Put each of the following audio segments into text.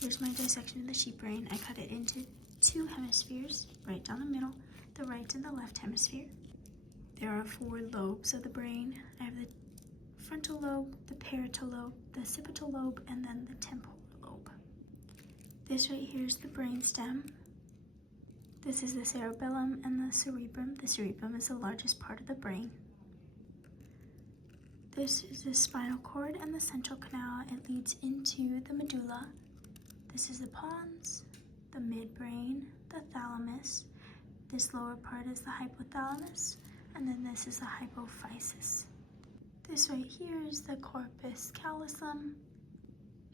Here's my dissection of the sheep brain. I cut it into two hemispheres, right down the middle, the right and the left hemisphere. There are 4 lobes of the brain. I have the frontal lobe, the parietal lobe, the occipital lobe, and then the temporal lobe. This right here is the brain stem. This is the cerebellum and the cerebrum. The cerebrum is the largest part of the brain. This is the spinal cord and the central canal. It leads into the medulla. This is the pons, the midbrain, the thalamus. This lower part is the hypothalamus, and then this is the hypophysis. This right here is the corpus callosum.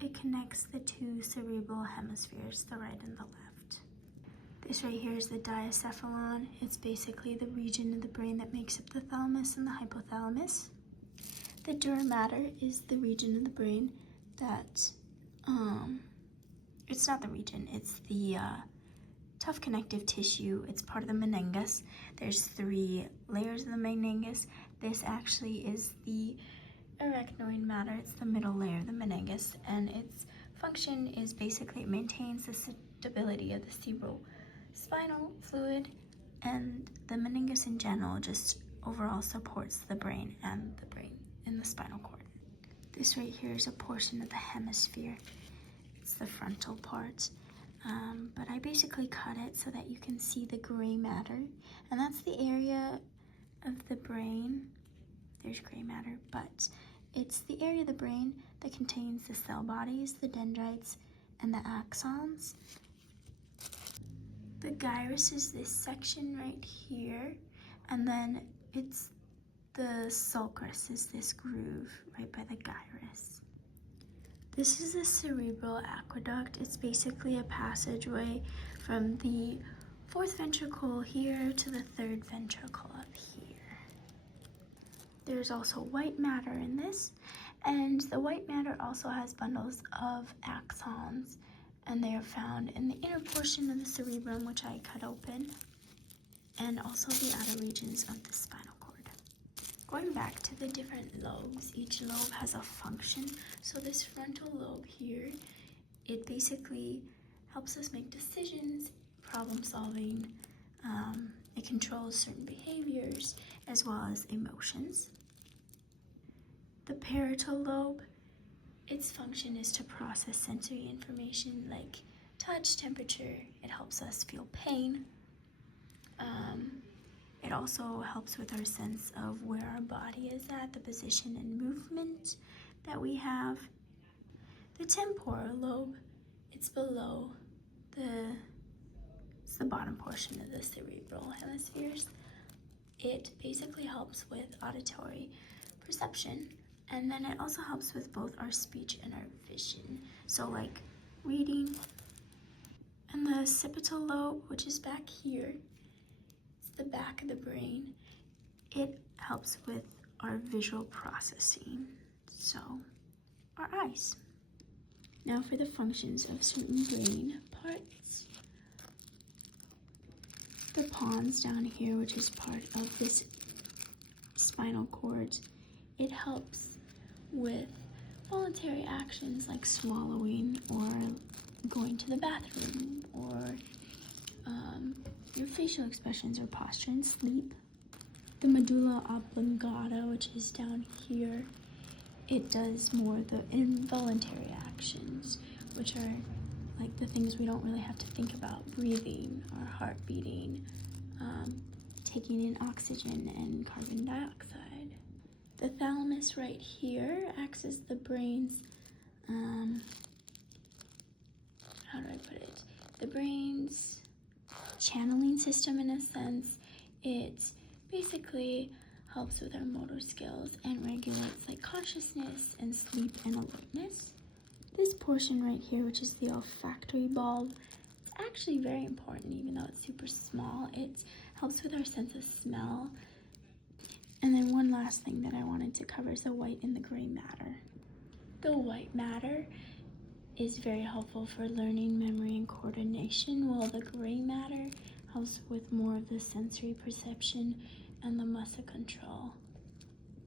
It connects the 2 cerebral hemispheres, the right and the left. This right here is the diencephalon. It's basically the region of the brain that makes up the thalamus and the hypothalamus. The dura mater is the region of the brain that, it's not the region, it's the tough connective tissue. It's part of the meninges. There's 3 layers of the meninges. This actually is the arachnoid matter. It's the middle layer of the meninges, and its function is basically it maintains the stability of the cerebrospinal fluid, and the meninges in general just overall supports the brain and the spinal cord. This right here is a portion of the hemisphere. It's the frontal part. But I basically cut it so that you can see the gray matter, and that's the area of the brain. There's gray matter, but it's the area of the brain that contains the cell bodies, the dendrites, and the axons. The gyrus is this section right here, and then it's the sulcus is this groove right by the gyrus. This is a cerebral aqueduct. It's basically a passageway from the 4th ventricle here to the 3rd ventricle up here. There's also white matter in this, and the white matter also has bundles of axons, and they are found in the inner portion of the cerebrum, which I cut open, and also the outer regions of the spinal cord. Going back to the different lobes, each lobe has a function. So this frontal lobe here, it basically helps us make decisions, problem solving. It controls certain behaviors as well as emotions. The parietal lobe, its function is to process sensory information like touch, temperature. It helps us feel pain. It also helps with our sense of where our body is at, the position and movement that we have. The temporal lobe, it's below it's the bottom portion of the cerebral hemispheres. It basically helps with auditory perception, and then it also helps with both our speech and our vision. So like reading. And the occipital lobe, which is back here, the back of the brain, it helps with our visual processing, so our eyes. Now for the functions of certain brain parts. The pons down here, which is part of this spinal cord, it helps with voluntary actions like swallowing or going to the bathroom, or your facial expressions or posture and sleep. The medulla oblongata, which is down here, it does more the involuntary actions, which are like the things we don't really have to think about: breathing, our heart beating, taking in oxygen and carbon dioxide. The thalamus right here acts as the brain's, how do I put it? The brain's channeling system in a sense. It basically helps with our motor skills and regulates like consciousness and sleep and alertness. This portion right here, which is the olfactory bulb, it's actually very important even though it's super small. It helps with our sense of smell. And then one last thing that I wanted to cover is the white and the gray matter. The white matter is very helpful for learning, memory, and coordination, while the gray matter helps with more of the sensory perception and the muscle control.